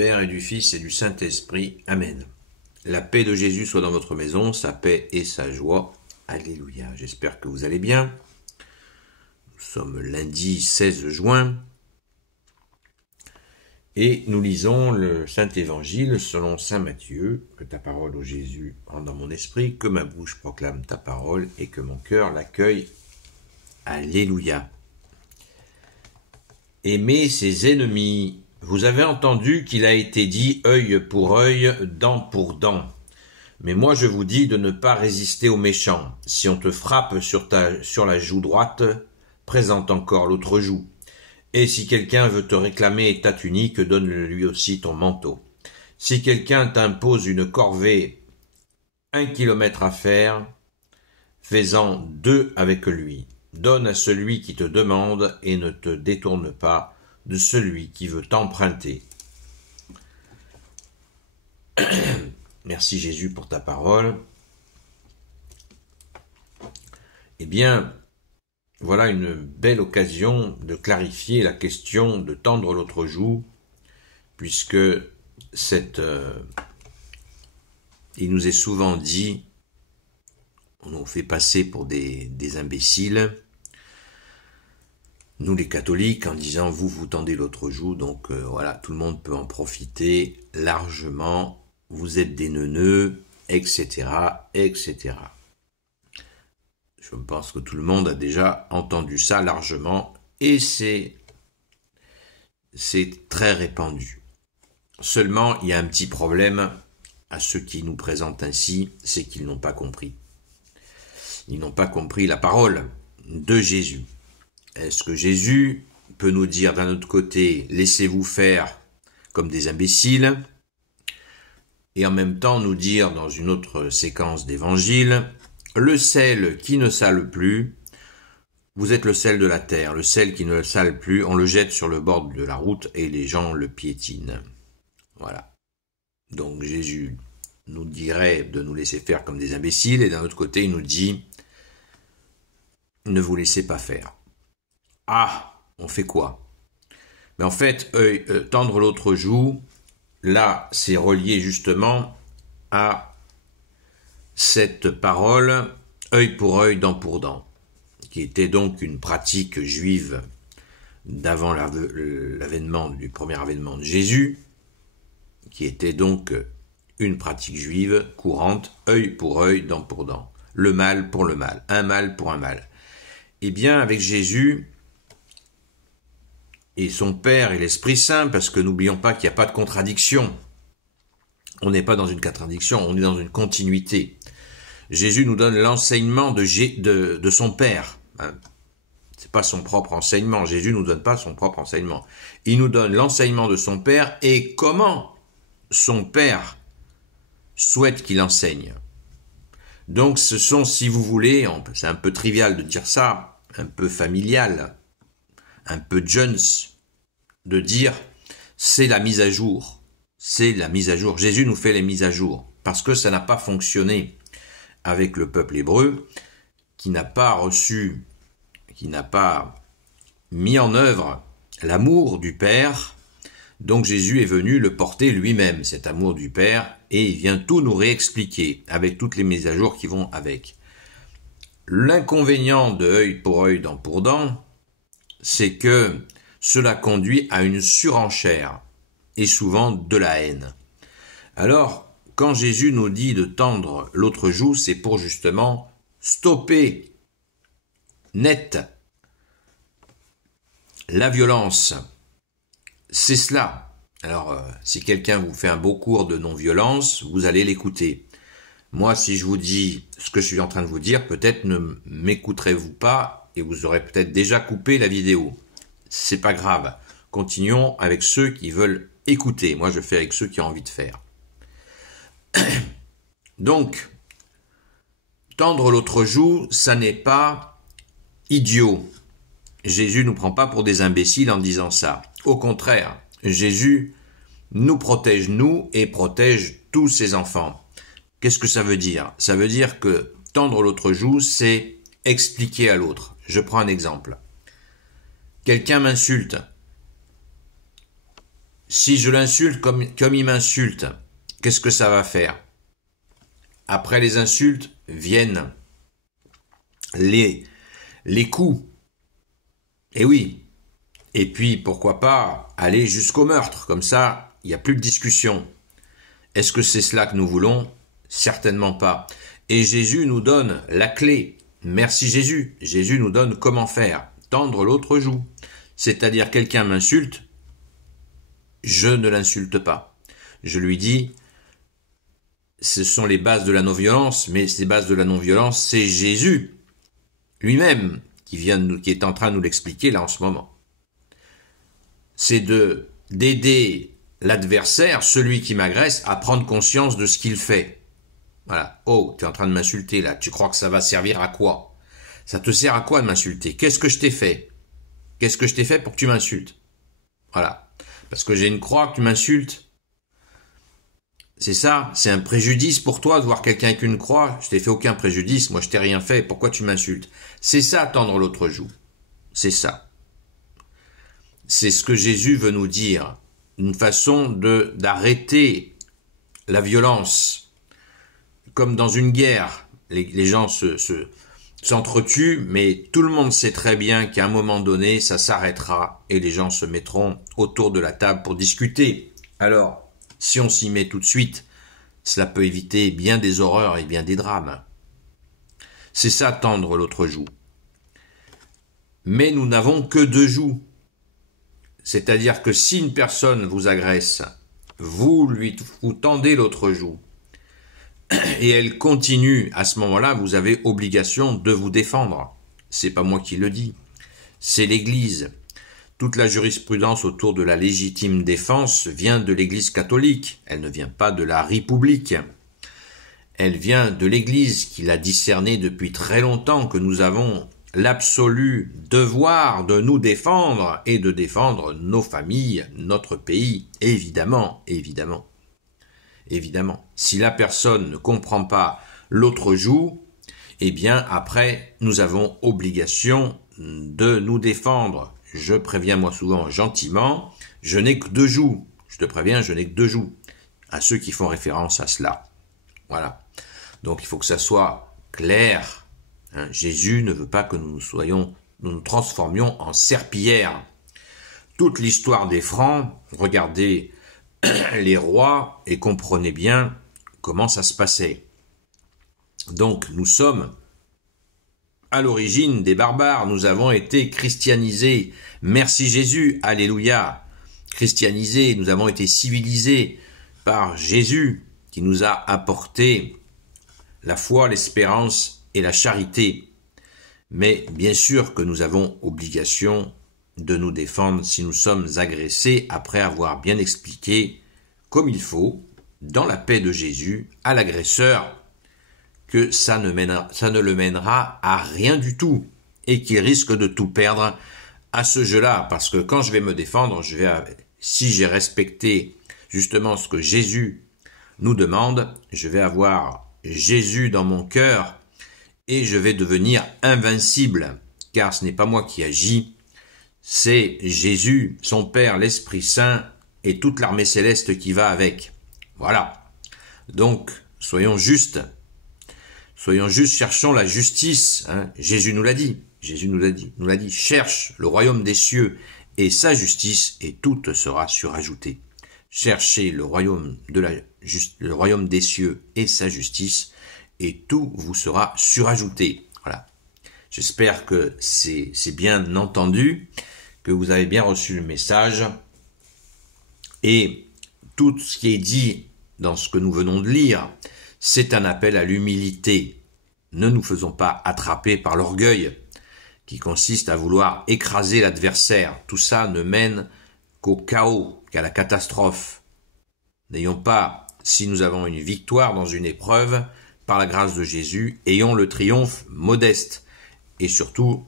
Père et du Fils et du Saint-Esprit. Amen. La paix de Jésus soit dans votre maison, sa paix et sa joie. Alléluia. J'espère que vous allez bien. Nous sommes lundi 16 juin et nous lisons le Saint-Évangile selon Saint Matthieu. Que ta parole, ô Jésus, entre dans mon esprit, que ma bouche proclame ta parole et que mon cœur l'accueille. Alléluia. Aimez ses ennemis. Vous avez entendu qu'il a été dit œil pour œil, dent pour dent. Mais moi je vous dis de ne pas résister aux méchants. Si on te frappe sur la joue droite, présente encore l'autre joue. Et si quelqu'un veut te réclamer ta tunique, donne-lui aussi ton manteau. Si quelqu'un t'impose une corvée, 1 kilomètre à faire, fais-en 2 avec lui. Donne à celui qui te demande et ne te détourne pas de celui qui veut t'emprunter. Merci Jésus pour ta parole. Eh bien, voilà une belle occasion de clarifier la question de tendre l'autre joue, puisque il nous est souvent dit, on nous fait passer pour des imbéciles, nous les catholiques, en disant vous tendez l'autre joue, donc voilà, tout le monde peut en profiter largement, vous êtes des neuneux, etc., etc. Je pense que tout le monde a déjà entendu ça largement, et c'est très répandu. Seulement, il y a un petit problème à ceux qui nous présentent ainsi, c'est qu'ils n'ont pas compris. Ils n'ont pas compris la parole de Jésus. Est-ce que Jésus peut nous dire d'un autre côté, laissez-vous faire comme des imbéciles, et en même temps nous dire dans une autre séquence d'évangile, le sel qui ne sale plus, vous êtes le sel de la terre, le sel qui ne sale plus, on le jette sur le bord de la route et les gens le piétinent. Voilà. Donc Jésus nous dirait de nous laisser faire comme des imbéciles, et d'un autre côté il nous dit, ne vous laissez pas faire. Ah, on fait quoi? Mais en fait, tendre l'autre joue, là, c'est relié justement à cette parole œil pour œil, dent pour dent, qui était donc une pratique juive d'avant l'avènement du premier avènement de Jésus, qui était donc une pratique juive courante, œil pour œil, dent pour dent, le mal pour le mal, un mal pour un mal. Eh bien, avec Jésus et son Père et l'Esprit Saint, parce que n'oublions pas qu'il n'y a pas de contradiction. On n'est pas dans une contradiction, on est dans une continuité. Jésus nous donne l'enseignement de son Père. C'est pas son propre enseignement. Jésus nous donne pas son propre enseignement. Il nous donne l'enseignement de son Père et comment son Père souhaite qu'il enseigne. Donc ce sont, si vous voulez, c'est un peu trivial de dire ça, un peu familial, un peu Jones, de dire c'est la mise à jour. C'est la mise à jour. Jésus nous fait les mises à jour parce que ça n'a pas fonctionné avec le peuple hébreu qui n'a pas reçu, qui n'a pas mis en œuvre l'amour du Père. Donc Jésus est venu le porter lui-même, cet amour du Père, et il vient tout nous réexpliquer avec toutes les mises à jour qui vont avec. L'inconvénient de œil pour œil, dent pour dent, c'est que cela conduit à une surenchère et souvent de la haine. Alors, quand Jésus nous dit de tendre l'autre joue, c'est pour justement stopper net la violence. C'est cela. Alors, si quelqu'un vous fait un beau cours de non-violence, vous allez l'écouter. Moi, si je vous dis ce que je suis en train de vous dire, peut-être ne m'écouterez-vous pas et vous aurez peut-être déjà coupé la vidéo. C'est pas grave. Continuons avec ceux qui veulent écouter. Moi, je fais avec ceux qui ont envie de faire. Donc, tendre l'autre joue, ça n'est pas idiot. Jésus nous prend pas pour des imbéciles en disant ça. Au contraire, Jésus nous protège, nous, et protège tous ses enfants. Qu'est-ce que ça veut dire? Ça veut dire que tendre l'autre joue, c'est expliquer à l'autre. Je prends un exemple. Quelqu'un m'insulte. Si je l'insulte comme il m'insulte, qu'est-ce que ça va faire? Après les insultes viennent les coups. Et oui. Et puis, pourquoi pas aller jusqu'au meurtre. Comme ça, il n'y a plus de discussion. Est-ce que c'est cela que nous voulons? Certainement pas. Et Jésus nous donne la clé. Merci Jésus. Jésus nous donne comment faire. Tendre l'autre joue. C'est-à-dire, quelqu'un m'insulte, je ne l'insulte pas. Je lui dis, ce sont les bases de la non-violence, mais ces bases de la non-violence, c'est Jésus lui-même qui est en train de nous l'expliquer là en ce moment. C'est d'aider l'adversaire, celui qui m'agresse, à prendre conscience de ce qu'il fait. Voilà. Oh, tu es en train de m'insulter là. Tu crois que ça va servir à quoi? Ça te sert à quoi de m'insulter? Qu'est-ce que je t'ai fait? Qu'est-ce que je t'ai fait pour que tu m'insultes? Voilà. Parce que j'ai une croix que tu m'insultes. C'est ça, c'est un préjudice pour toi de voir quelqu'un avec une croix. Je t'ai fait aucun préjudice, moi je t'ai rien fait, pourquoi tu m'insultes? C'est ça, tendre l'autre joue. C'est ça. C'est ce que Jésus veut nous dire. Une façon d'arrêter la violence. Comme dans une guerre, les gens s'entretuent, mais tout le monde sait très bien qu'à un moment donné, ça s'arrêtera et les gens se mettront autour de la table pour discuter. Alors, si on s'y met tout de suite, cela peut éviter bien des horreurs et bien des drames. C'est ça, tendre l'autre joue. Mais nous n'avons que deux joues. C'est-à-dire que si une personne vous agresse, vous tendez l'autre joue, et elle continue, à ce moment-là, vous avez obligation de vous défendre. C'est pas moi qui le dis, c'est l'Église. Toute la jurisprudence autour de la légitime défense vient de l'Église catholique, elle ne vient pas de la République. Elle vient de l'Église qui l'a discerné depuis très longtemps que nous avons l'absolu devoir de nous défendre et de défendre nos familles, notre pays, évidemment, évidemment. Évidemment. Si la personne ne comprend pas l'autre joue, eh bien après, nous avons obligation de nous défendre. Je préviens moi souvent gentiment, je n'ai que deux joues. Je te préviens, je n'ai que deux joues. À ceux qui font référence à cela. Voilà. Donc il faut que ça soit clair. Hein, Jésus ne veut pas que nous nous transformions en serpillères. Toute l'histoire des Francs, regardez les rois et comprenez bien comment ça se passait. Donc nous sommes à l'origine des barbares, nous avons été christianisés. Merci Jésus, alléluia. Christianisés, nous avons été civilisés par Jésus qui nous a apporté la foi, l'espérance et la charité. Mais bien sûr que nous avons obligation de nous défendre si nous sommes agressés après avoir bien expliqué comme il faut, dans la paix de Jésus, à l'agresseur que ça ne le mènera à rien du tout et qu'il risque de tout perdre à ce jeu-là. Parce que quand je vais me défendre, si j'ai respecté justement ce que Jésus nous demande, je vais avoir Jésus dans mon cœur et je vais devenir invincible. Car ce n'est pas moi qui agis, c'est Jésus, son Père, l'Esprit Saint et toute l'armée céleste qui va avec. Voilà. Donc, soyons justes, cherchons la justice. Hein. Jésus nous l'a dit, cherche le royaume des cieux et sa justice et tout te sera surajouté. Cherchez le royaume des cieux et sa justice et tout vous sera surajouté. Voilà. J'espère que c'est bien entendu, que vous avez bien reçu le message et tout ce qui est dit dans ce que nous venons de lire, c'est un appel à l'humilité. Ne nous faisons pas attraper par l'orgueil qui consiste à vouloir écraser l'adversaire. Tout ça ne mène qu'au chaos, qu'à la catastrophe. N'ayons pas, si nous avons une victoire dans une épreuve, par la grâce de Jésus, ayons le triomphe modeste. Et surtout,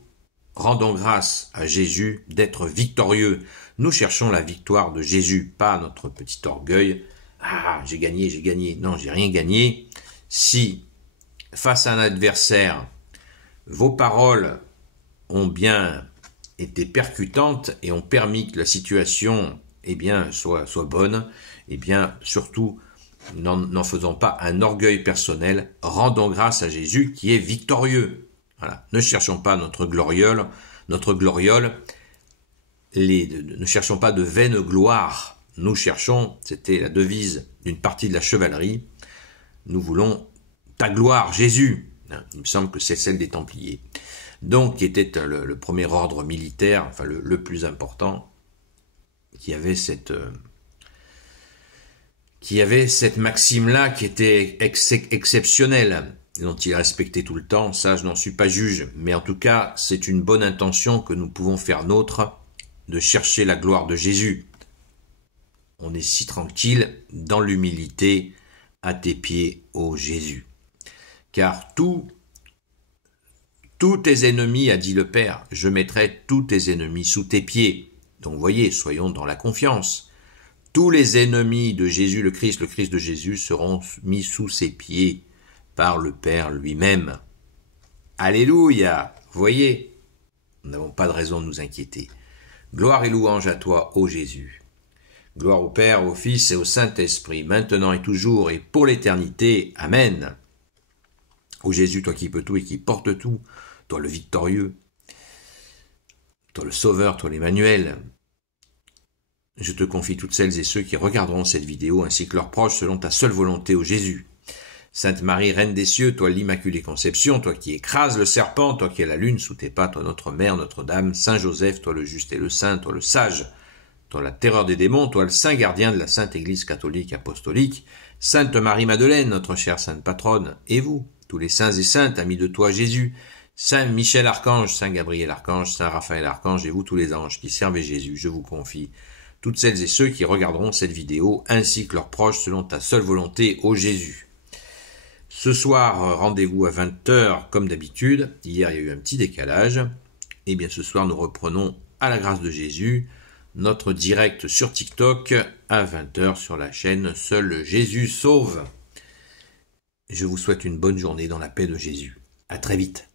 rendons grâce à Jésus d'être victorieux. Nous cherchons la victoire de Jésus, pas notre petit orgueil. Ah, j'ai gagné. Non, j'ai rien gagné. Si, face à un adversaire, vos paroles ont bien été percutantes et ont permis que la situation eh bien, soit bonne, eh bien, surtout, n'en faisons pas un orgueil personnel, rendons grâce à Jésus qui est victorieux. Voilà. Ne cherchons pas notre gloriole, ne cherchons pas de vaine gloire. Nous cherchons, c'était la devise d'une partie de la chevalerie, nous voulons ta gloire, Jésus. Il me semble que c'est celle des Templiers. Donc, qui était le premier ordre militaire, enfin le plus important, qui avait cette maxime-là qui était exceptionnelle, dont il respectait tout le temps. Ça, je n'en suis pas juge, mais en tout cas, c'est une bonne intention que nous pouvons faire nôtre, de chercher la gloire de Jésus. On est si tranquille dans l'humilité à tes pieds, ô Jésus. Car tous tes ennemis, a dit le Père, je mettrai tous tes ennemis sous tes pieds. Donc voyez, soyons dans la confiance. Tous les ennemis de Jésus, le Christ de Jésus, seront mis sous ses pieds par le Père lui-même. Alléluia! Voyez, nous n'avons pas de raison de nous inquiéter. Gloire et louange à toi, ô Jésus. Gloire au Père, au Fils et au Saint-Esprit, maintenant et toujours et pour l'éternité. Amen. Ô Jésus, toi qui peux tout et qui portes tout, toi le victorieux, toi le Sauveur, toi l'Emmanuel, je te confie toutes celles et ceux qui regarderont cette vidéo ainsi que leurs proches selon ta seule volonté, ô Jésus. Sainte Marie, Reine des cieux, toi l'Immaculée Conception, toi qui écrases le serpent, toi qui as la lune sous tes pas, toi notre Mère, Notre-Dame, Saint Joseph, toi le juste et le saint, toi le sage, toi la terreur des démons, toi le saint gardien de la Sainte Église catholique apostolique, Sainte Marie-Madeleine, notre chère Sainte Patronne, et vous, tous les saints et saintes, amis de toi Jésus, Saint Michel Archange, Saint Gabriel Archange, Saint Raphaël Archange, et vous tous les anges qui servez Jésus, je vous confie toutes celles et ceux qui regarderont cette vidéo, ainsi que leurs proches, selon ta seule volonté, ô Jésus. Ce soir, rendez-vous à 20h, comme d'habitude. Hier, il y a eu un petit décalage. Et bien, ce soir, nous reprenons, à la grâce de Jésus, notre direct sur TikTok, à 20h sur la chaîne Seul Jésus Sauve. Je vous souhaite une bonne journée dans la paix de Jésus. À très vite.